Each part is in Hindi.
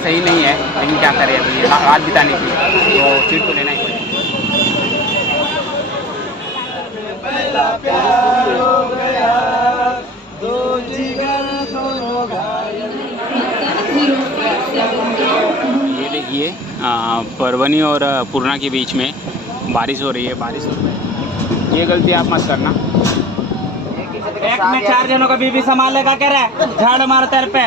सही नहीं है, लेकिन क्या करें, अभी रात बिताने की तो सीट तो लेना ही पड़ेगा। ये देखिए परवनी और पूर्णा के बीच में बारिश हो रही है, ये गलती आप मत करना। एक में 4 जनों का बीबी संभालेगा कह रहा है, झाड़ मार तेरे पे।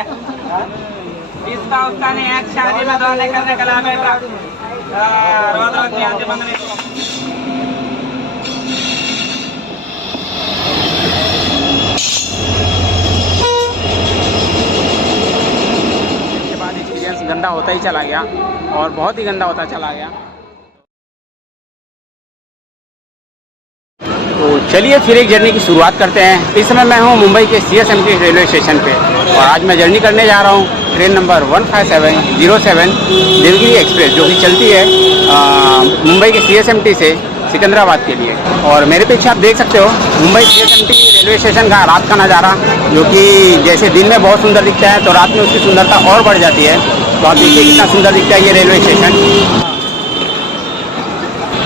इसका उसका नहीं, एक शादी में दोने करने का लाभ है। रोज रोज ध्यान से बंद नहीं। गंदा होता ही चला गया और बहुत ही गंदा होता चला गया। तो चलिए फिर एक जर्नी की शुरुआत करते हैं। इस समय मैं हूँ मुंबई के CSMT रेलवे स्टेशन पे और आज मैं जर्नी करने जा रहा हूँ ट्रेन नंबर 15707 देवगिरी एक्सप्रेस, जो कि चलती है मुंबई के CSMT से सिकंदराबाद के लिए। और मेरे पीछे आप देख सकते हो मुंबई CSMT रेलवे स्टेशन का रात का नज़ारा, जो कि जैसे दिन में बहुत सुंदर दिखता है तो रात में उसकी सुंदरता और बढ़ जाती है। तो आप देखिए कितना सुंदर दिखता है ये रेलवे स्टेशन।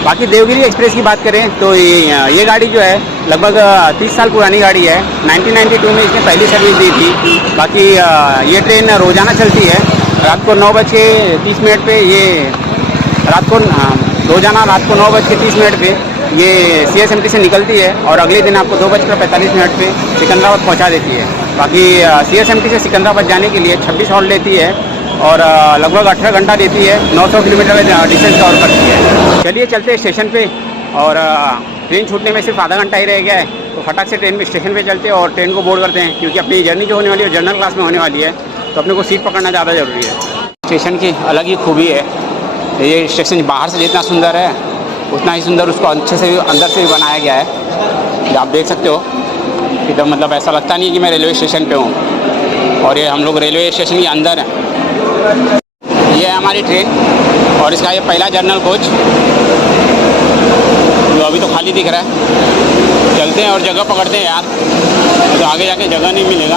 बाकी देवगिरी एक्सप्रेस की बात करें तो ये गाड़ी जो है लगभग 30 साल पुरानी गाड़ी है। 1992 में इसने पहली सर्विस दी थी। बाकी ये ट्रेन रोज़ाना चलती है रात को 9:30 पे। ये रोज़ाना रात को 9:30 पे ये CSMT से निकलती है और अगले दिन आपको 2:45 पे सिकंदराबाद पहुंचा देती है। बाकी CSMT से सिकंदराबाद जाने के लिए 26 हॉल्ट लेती है और लगभग 18 घंटा देती है। 900 किलोमीटर डिस्टेंस कवर करती है। चलिए चलते हैं स्टेशन पे और ट्रेन छूटने में सिर्फ आधा घंटा ही रह गया है, तो फटाक से ट्रेन में स्टेशन पे चलते हैं और ट्रेन को बोर्ड करते हैं, क्योंकि अपनी जर्नी जो होने वाली है जनरल क्लास में होने वाली है, तो अपने को सीट पकड़ना ज़्यादा ज़रूरी है। स्टेशन की अलग ही खूबी है, ये स्टेशन बाहर से जितना सुंदर है उतना ही सुंदर उसको अच्छे से अंदर से भी बनाया गया है। आप देख सकते हो एकदम, मतलब ऐसा लगता नहीं कि मैं रेलवे स्टेशन पे हूँ। और ये हम लोग रेलवे स्टेशन के अंदर हैं। ये है हमारी ट्रेन और इसका ये पहला जनरल कोच, जो अभी तो खाली दिख रहा है। चलते हैं और जगह पकड़ते हैं यार, तो आगे जाके जगह नहीं मिलेगा।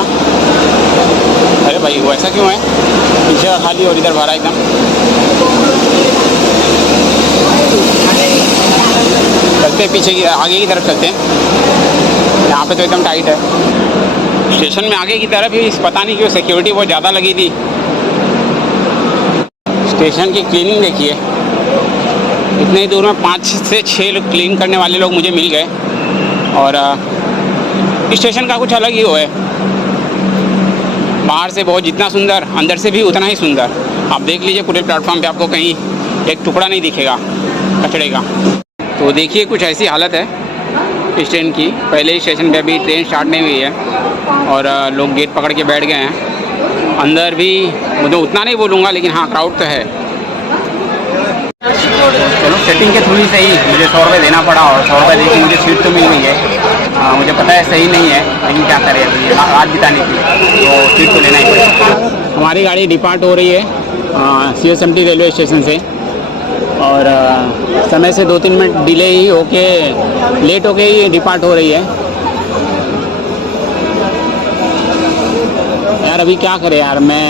अरे भाई वो ऐसा क्यों है, पीछे का खाली और इधर भरा एकदम। चलते हैं पीछे की, आगे की तरफ चलते हैं। यहाँ पे तो एकदम टाइट है। स्टेशन में आगे की तरफ ही पता नहीं क्यों सिक्योरिटी बहुत ज़्यादा लगी थी। स्टेशन की क्लीनिंग देखिए, इतने ही दूर में 5 से 6 लोग क्लीन करने वाले लोग मुझे मिल गए। और स्टेशन का कुछ अलग ही वो है, बाहर से बहुत जितना सुंदर, अंदर से भी उतना ही सुंदर। आप देख लीजिए पूरे प्लेटफॉर्म पे आपको कहीं एक टुकड़ा नहीं दिखेगा कचड़े का। तो देखिए कुछ ऐसी हालत है इस ट्रेन की। पहले ही स्टेशन पे अभी ट्रेन स्टार्ट नहीं हुई है और लोग गेट पकड़ के बैठ गए हैं। अंदर भी मुझे उतना नहीं बोलूँगा, लेकिन हाँ क्राउड तो है। चलो सेटिंग के थ्रू ही सही मुझे 100 रुपये देना पड़ा और 100 रुपये देकर मुझे सीट तो मिल गई है। मुझे पता है सही नहीं है, लेकिन क्या करें, अभी रात बिताने की तो सीट तो लेना ही पड़ेगा। हमारी गाड़ी डिपार्ट हो रही है CSMT रेलवे स्टेशन से और समय से 2-3 मिनट डिले ही होके, लेट होके ही डिपार्ट हो रही है। यार अभी क्या करें यार, मैं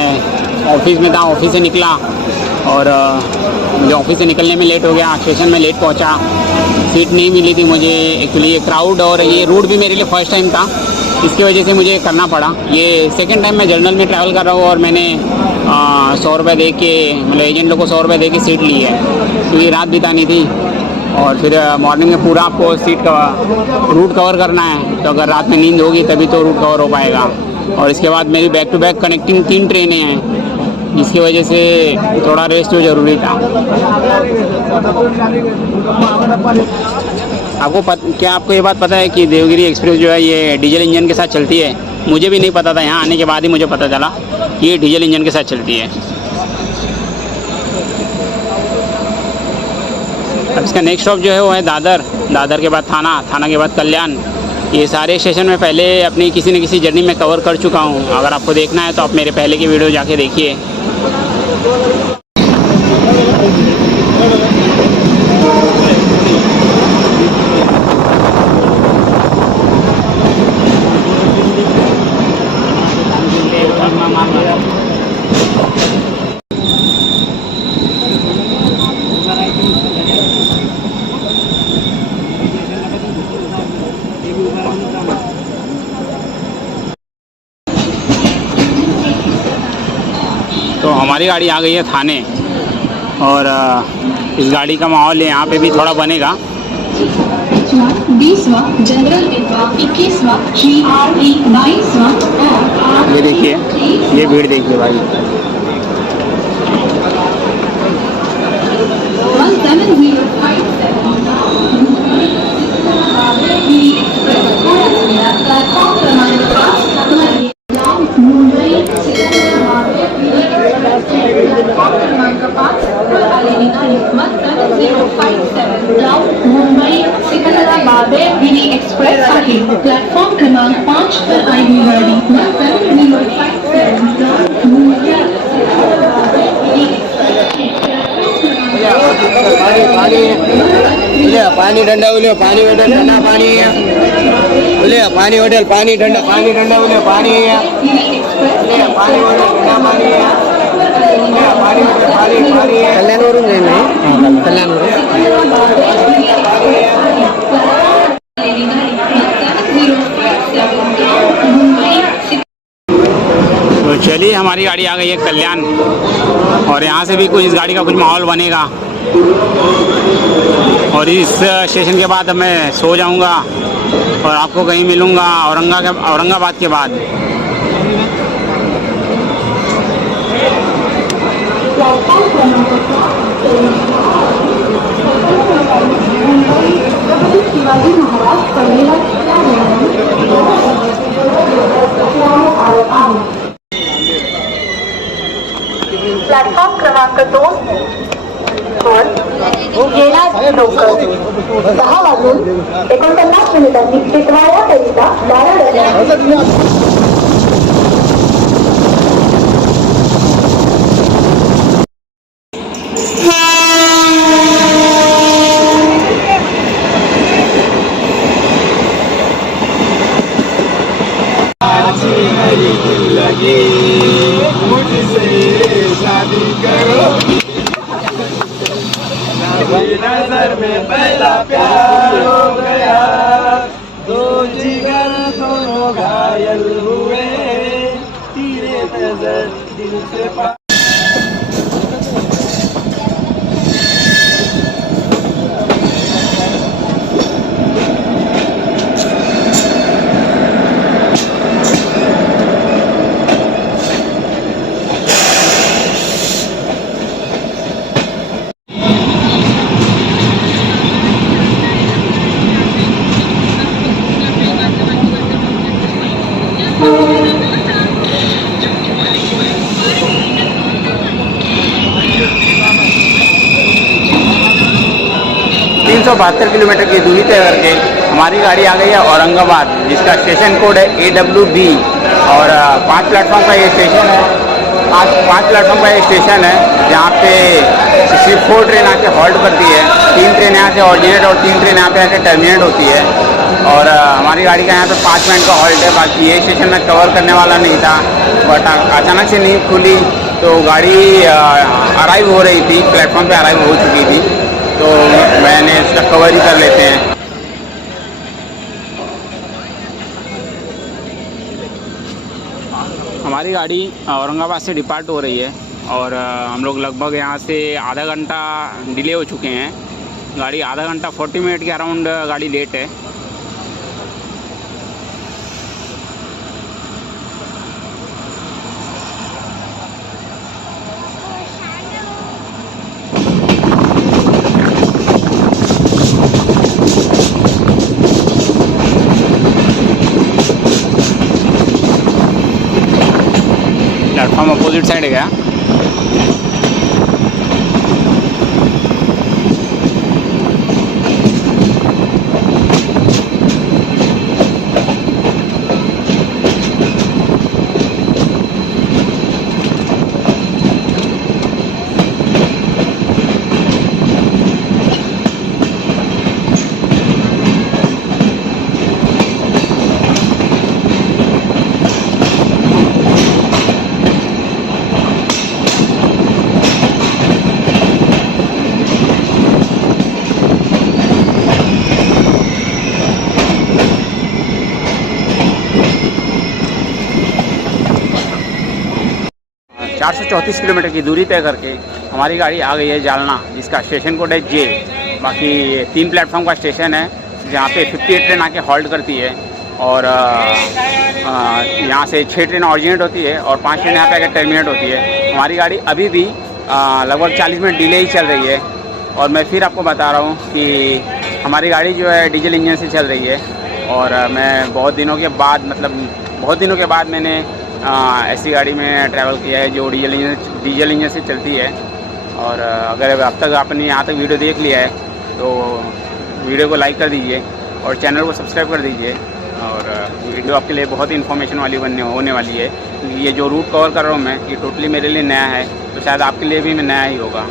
ऑफिस में था, ऑफिस से निकला और मुझे ऑफिस से निकलने में लेट हो गया। स्टेशन में लेट पहुंचा, सीट नहीं मिली थी मुझे। एक्चुअली ये क्राउड और ये रूट भी मेरे लिए फर्स्ट टाइम था, इसकी वजह से मुझे करना पड़ा। ये सेकंड टाइम मैं जर्नल में ट्रैवल कर रहा हूँ और मैंने 100 रुपये दे के, मतलब एजेंट लोग को 100 रुपये दे के सीट ली है, क्योंकि रात बितानी थी और फिर मॉर्निंग में पूरा आपको रूट कवर करना है। तो अगर रात में नींद होगी तभी तो रूट कवर हो पाएगा। और इसके बाद मेरी बैक टू बैक कनेक्टिंग 3 ट्रेनें हैं, जिसकी वजह से थोड़ा रेस्ट जो ज़रूरी था। क्या आपको ये बात पता है कि देवगिरी एक्सप्रेस जो है ये डीजल इंजन के साथ चलती है? मुझे भी नहीं पता था, यहाँ आने के बाद ही मुझे पता चला कि ये डीजल इंजन के साथ चलती है। अब इसका नेक्स्ट स्टॉप जो है वो है दादर, दादर के बाद थाना, थाना के बाद कल्याण। ये सारे स्टेशन में पहले अपनी किसी न किसी जर्नी में कवर कर चुका हूँ। अगर आपको देखना है तो आप मेरे पहले की वीडियो जाके देखिए। हमारी गाड़ी आ गई है थाने और इस गाड़ी का माहौल यहाँ पे भी थोड़ा बनेगा। 20वां जनरल विभाग 21वां GRE 22वां ये देखिए, ये भीड़ देखिए भाई। 1707 मुंबई सिकंदराबाद विनी एक्सप्रेस आहे। प्लॅटफॉर्म क्रमांक 5 पर आएगी गाड़ी 1707 मुंबई पानी ठंडा उले पानी होटल ठंडा पानी उले पानी होटल पानी ठंडा उले पानी पानी होटल ठंडा पानी पानी होटल पानी कल्याणवरून जाईल नाही कल्याणवरून तो चलिए, हमारी गाड़ी आ गई है कल्याण और यहाँ से भी कुछ इस गाड़ी का कुछ माहौल बनेगा और इस स्टेशन के बाद मैं सो जाऊँगा और आपको कहीं मिलूँगा औरंगाबाद के बाद। प्लॅटफॉर्म क्रमांक 2 वर येणार लोक 10:49 टिटवाळ्याकरिता दारड नजर में पहला प्यार हो गया, दो जिगर दोनों घायल हुए, तेरे नजर दिल से किलोमीटर की दूरी तय करके हमारी गाड़ी आ गई है औरंगाबाद, जिसका स्टेशन कोड है AWB और 5 प्लेटफॉर्म का ये स्टेशन है। 5 प्लेटफॉर्म का ये स्टेशन है जहाँ पे सिर्फ 4 ट्रेन आके हॉल्ट करती है। 3 ट्रेन यहाँ से ऑर्डिनेट और 3 ट्रेन यहाँ पे आके टर्मिनेट होती है और हमारी गाड़ी का यहाँ पे 5 मिनट का हॉल्ट है। बाकी ये स्टेशन मैं कवर करने वाला नहीं था, बट अचानक से नींद खुली तो गाड़ी अराइव हो रही थी, प्लेटफॉर्म पे अराइव हो चुकी थी, तो मैंने इसका कवर ही कर लेते हैं। हमारी गाड़ी औरंगाबाद से डिपार्ट हो रही है और हम लोग लगभग यहाँ से आधा घंटा डिले हो चुके हैं। गाड़ी आधा घंटा 40 मिनट के अराउंड गाड़ी लेट है। प्लेटफॉर्म अपोजिट साइड गया। 434 किलोमीटर की दूरी तय करके हमारी गाड़ी आ गई है जालना, जिसका स्टेशन कोड है जे। बाकी 3 प्लेटफॉर्म का स्टेशन है, जहाँ पे 58 ट्रेन आके हॉल्ट करती है और यहाँ से 6 ट्रेन ऑरिजिनेट होती है और 5 ट्रेन यहाँ पे आकर टर्मिनेट होती है। हमारी गाड़ी अभी भी लगभग 40 मिनट डिले ही चल रही है। और मैं फिर आपको बता रहा हूँ कि हमारी गाड़ी जो है डीजल इंजन से चल रही है और मैं बहुत दिनों के बाद मैंने ऐसी गाड़ी में ट्रैवल किया है जो डीजल इंजन से चलती है। और अगर अब तक आपने यहाँ तक वीडियो देख लिया है तो वीडियो को लाइक कर दीजिए और चैनल को सब्सक्राइब कर दीजिए। और वीडियो आपके लिए बहुत ही इन्फॉर्मेशन वाली होने वाली है। ये जो रूट कवर कर रहा हूँ मैं, ये टोटली मेरे लिए नया है, तो शायद आपके लिए भी नया ही होगा।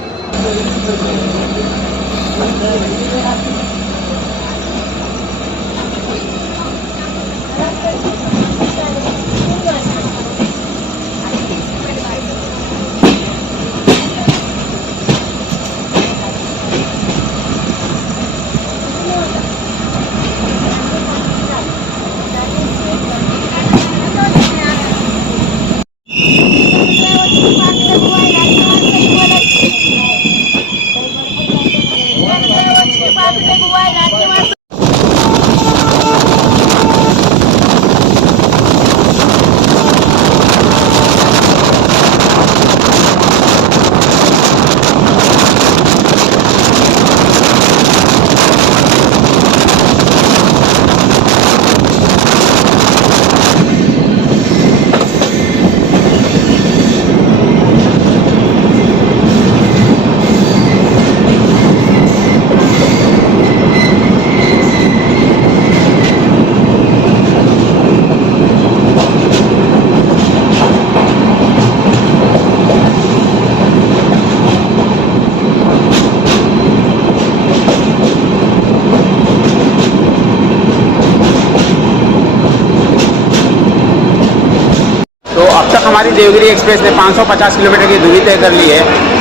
हमारी देवगिरी एक्सप्रेस ने 550 किलोमीटर की दूरी तय कर ली है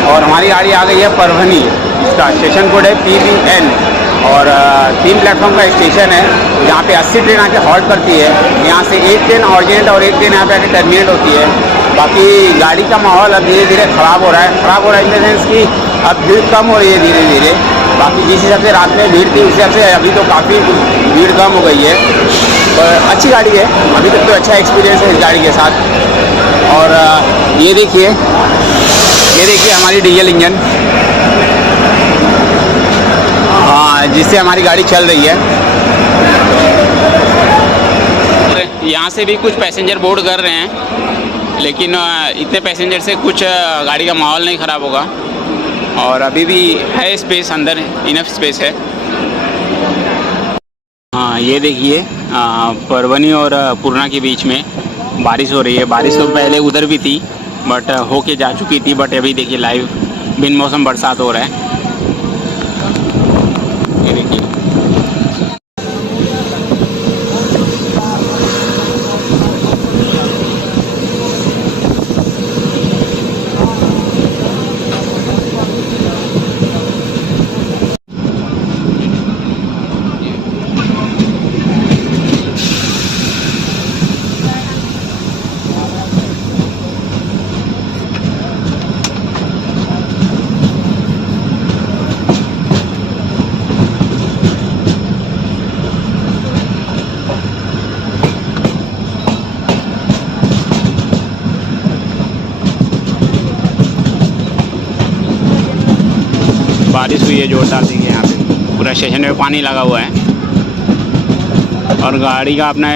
और हमारी गाड़ी आ गई है परभनी। इसका स्टेशन कोड है PBN और 3 प्लेटफॉर्म का स्टेशन है, यहाँ पे 80 ट्रेन आके हॉल्ट करती है। यहाँ से 1 ट्रेन ऑरिजिनेट और 1 ट्रेन यहाँ पे आके टर्मिनेट होती है। बाकी गाड़ी का माहौल अब धीरे धीरे ख़राब हो रहा है इन द सेंस कि अब भीड़ कम हो रही है धीरे धीरे। बाकी जिस हिसाब से रात में भीड़ थी उस हिसाब से अभी तो काफ़ी भीड़ कम हो गई है। पर अच्छी गाड़ी है, अभी तक तो अच्छा एक्सपीरियंस है इस गाड़ी के साथ। और ये देखिए हमारी डीजल इंजन जिससे हमारी गाड़ी चल रही है। यहाँ से भी कुछ पैसेंजर बोर्ड कर रहे हैं, लेकिन इतने पैसेंजर से कुछ गाड़ी का माहौल नहीं ख़राब होगा। और अभी भी है स्पेस, अंदर इनफ स्पेस है। हाँ, ये देखिए परभनी और पूर्णा के बीच में बारिश हो रही है। बारिश तो पहले उधर भी थी बट होके जा चुकी थी, बट अभी देखिए लाइव बिन मौसम बरसात हो रहा है। ये देखिए बारिश हुई है जोरदार। देखिए यहाँ पे पूरा स्टेशन में पानी लगा हुआ है और गाड़ी का अपना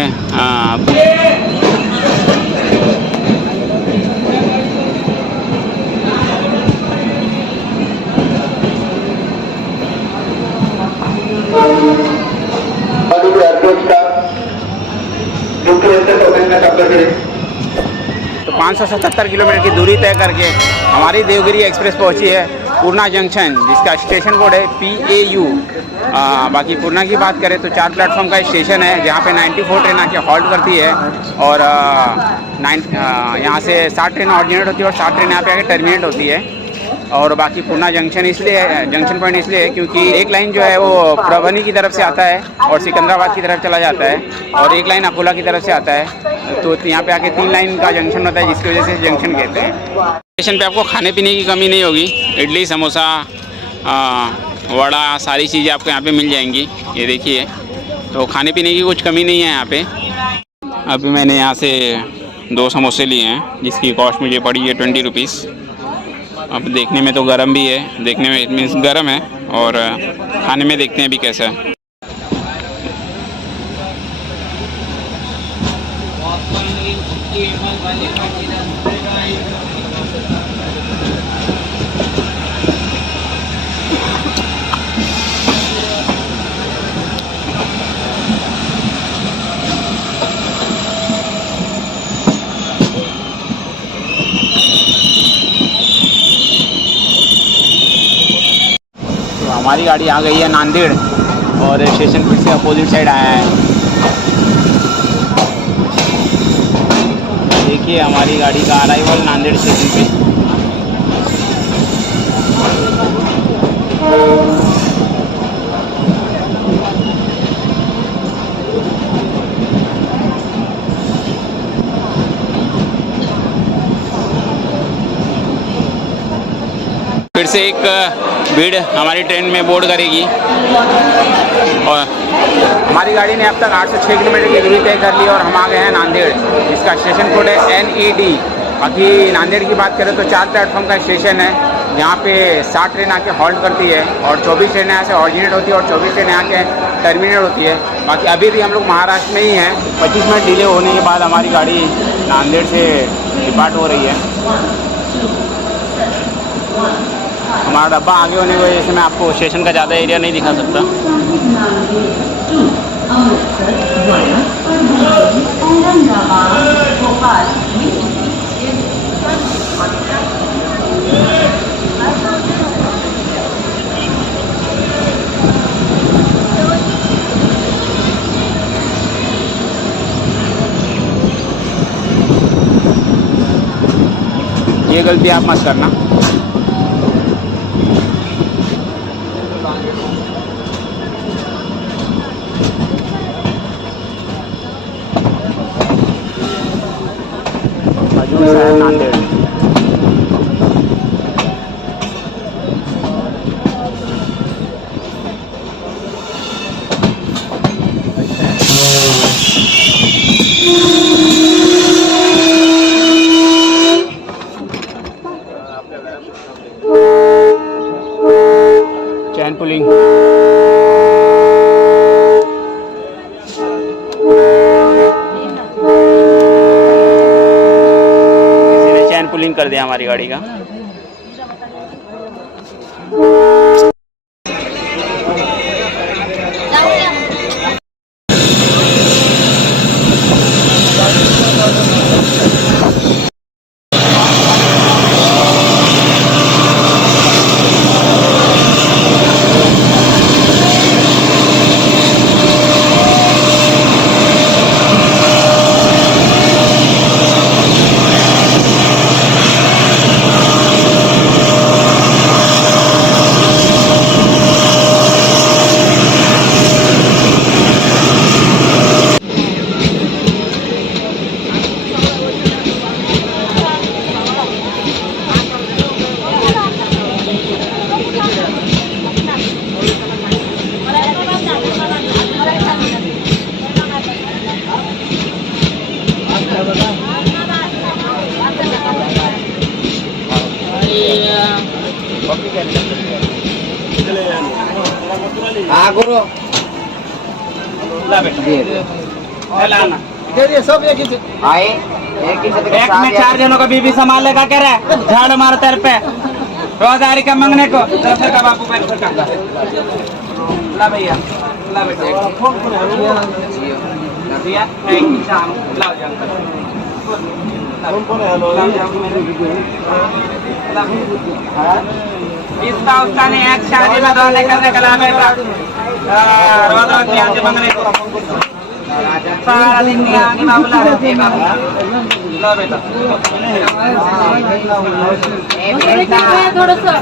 तो 577 किलोमीटर की दूरी तय करके हमारी देवगिरी एक्सप्रेस पहुंची है पूर्णा जंक्शन, जिसका स्टेशन कोड है PAU। बाकी पूर्णा की बात करें तो 4 प्लेटफॉर्म का स्टेशन है, जहाँ पे 94 ट्रेन आके हॉल्ट करती है और यहाँ से 60 ट्रेन ऑरिजिनेट होती है और 60 ट्रेन यहाँ पे आके टर्मिनेट होती है। और बाकी पूर्णा जंक्शन जंक्शन पॉइंट इसलिए है क्योंकि एक लाइन जो है वो परभनी की तरफ से आता है और सिकंदराबाद की तरफ चला जाता है और एक लाइन अकोला की तरफ से आता है। तो यहाँ पे आके 3 लाइन का जंक्शन होता है, जिसकी वजह से जंक्शन कहते हैं। स्टेशन पे आपको खाने पीने की कमी नहीं होगी। इडली, समोसा, वड़ा, सारी चीज़ें आपको यहाँ पे मिल जाएंगी। ये देखिए, तो खाने पीने की कुछ कमी नहीं है यहाँ पे। अभी मैंने यहाँ से 2 समोसे लिए हैं जिसकी कॉस्ट मुझे पड़ी है 20 रुपीज़। अब देखने में तो गर्म भी है, देखने में इट मीन्स गर्म है, और खाने में देखते हैं अभी कैसा है। हमारी गाड़ी आ गई है नांदेड़, और स्टेशन फिर से अपोजिट साइड आया है। देखिए हमारी गाड़ी का अराइवल नांदेड़ स्टेशन पे। फिर से एक भीड़ हमारी ट्रेन में बोर्ड करेगी, और हमारी गाड़ी ने अब तक 8 से 6 किलोमीटर की दूरी तय कर ली और हम आ गए हैं नांदेड़, जिसका स्टेशन कोड है NED। बाकी नांदेड़ की बात करें तो 4 प्लेटफॉर्म का स्टेशन है, जहाँ पे 60 ट्रेन आके हॉल्ट करती है और 24 ट्रेनें यहाँ से ऑरिजिनेट होती है और 24 ट्रेनें यहाँ के टर्मिनेट होती है। बाकी अभी भी हम लोग महाराष्ट्र में ही हैं। 25 मिनट डिले होने के बाद हमारी गाड़ी नांदेड़ से डिपार्ट हो रही है। हमारा डब्बा आगे होने की वजह से मैं आपको स्टेशन का ज़्यादा एरिया नहीं दिखा सकता। ये गलती आप मत करना। नांदेड़ चैन पुलिंग। पुलिंग कर दिया हमारी गाड़ी का। एक में 4 जनों का बीबी संभाल लेगा कह रहा है, झाड़ मार तेरे पे रोजगारी का मांगने को। का बापू ला भैया, ला बेटा इसका उसका नहीं, एक शादी में दो लेकर निकला बेटा रोज रोज यहाँ से मांगने को। सारा दिन नहीं आगे बाबूला रहते हैं बाबू। ला बेटा थोड़ा सा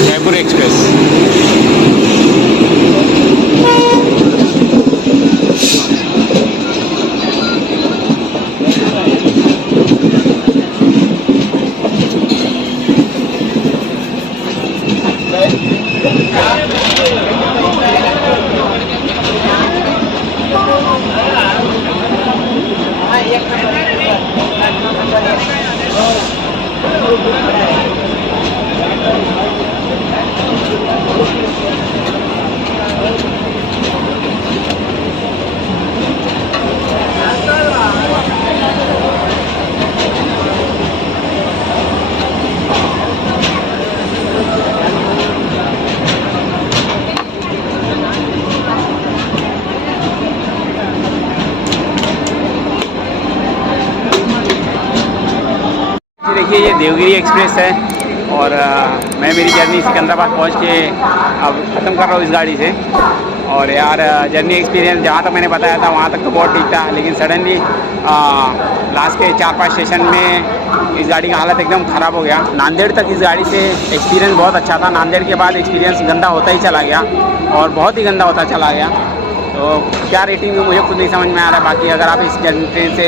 जयपुर एक्सप्रेस। देखिए ये देवगिरी एक्सप्रेस है और मैं मेरी जर्नी सिकंदराबाद पहुंच के अब ख़त्म कर रहा हूँ इस गाड़ी से। और यार जर्नी एक्सपीरियंस जहाँ तक मैंने बताया था वहाँ तक तो बहुत ठीक था, लेकिन सडनली लास्ट के 4-5 स्टेशन में इस गाड़ी का हालत एकदम ख़राब हो गया। नांदेड़ तक इस गाड़ी से एक्सपीरियंस बहुत अच्छा था, नांदेड़ के बाद एक्सपीरियंस गंदा होता ही चला गया और बहुत ही गंदा होता चला गया। तो क्या रेटिंग भी मुझे खुद नहीं समझ में आ रहा है। बाकी अगर आप इस ट्रेन से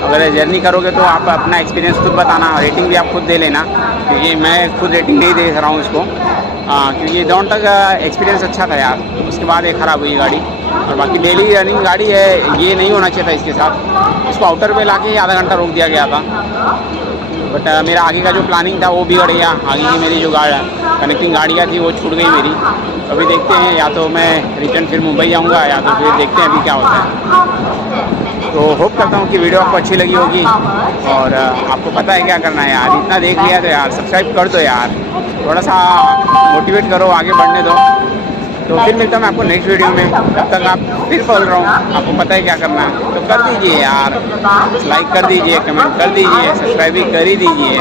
अगर जर्नी करोगे तो आप अपना एक्सपीरियंस खुद बताना, रेटिंग भी आप खुद दे लेना, क्योंकि मैं खुद रेटिंग नहीं दे रहा हूँ इसको। क्योंकि दौड़ तक एक्सपीरियंस अच्छा था यार, उसके बाद एक ख़राब हुई गाड़ी। और बाकी डेली रनिंग गाड़ी है, ये नहीं होना चाहिए था इसके साथ। इसको आउटर पे लाके आधा घंटा रोक दिया गया था, बट मेरा आगे का जो प्लानिंग था वो बिगड़ गया। आगे की मेरी जो कनेक्टिंग गाड़ियाँ थी वो छूट गई मेरी। अभी देखते हैं, या तो मैं रिटर्न फिर मुंबई जाऊँगा या तो फिर देखते हैं अभी क्या होता है। तो होप करता हूँ कि वीडियो आपको अच्छी लगी होगी और आपको पता है क्या करना है यार। इतना देख लिया तो यार सब्सक्राइब कर दो यार, थोड़ा सा मोटिवेट करो, आगे बढ़ने दो। तो फिर मिलता हूँ मैं आपको नेक्स्ट वीडियो में। तब तक आप फिर बोल रहा हूँ, आपको पता है क्या करना है तो कर दीजिए यार, लाइक कर दीजिए, कमेंट कर दीजिए, सब्सक्राइब भी कर ही दीजिए।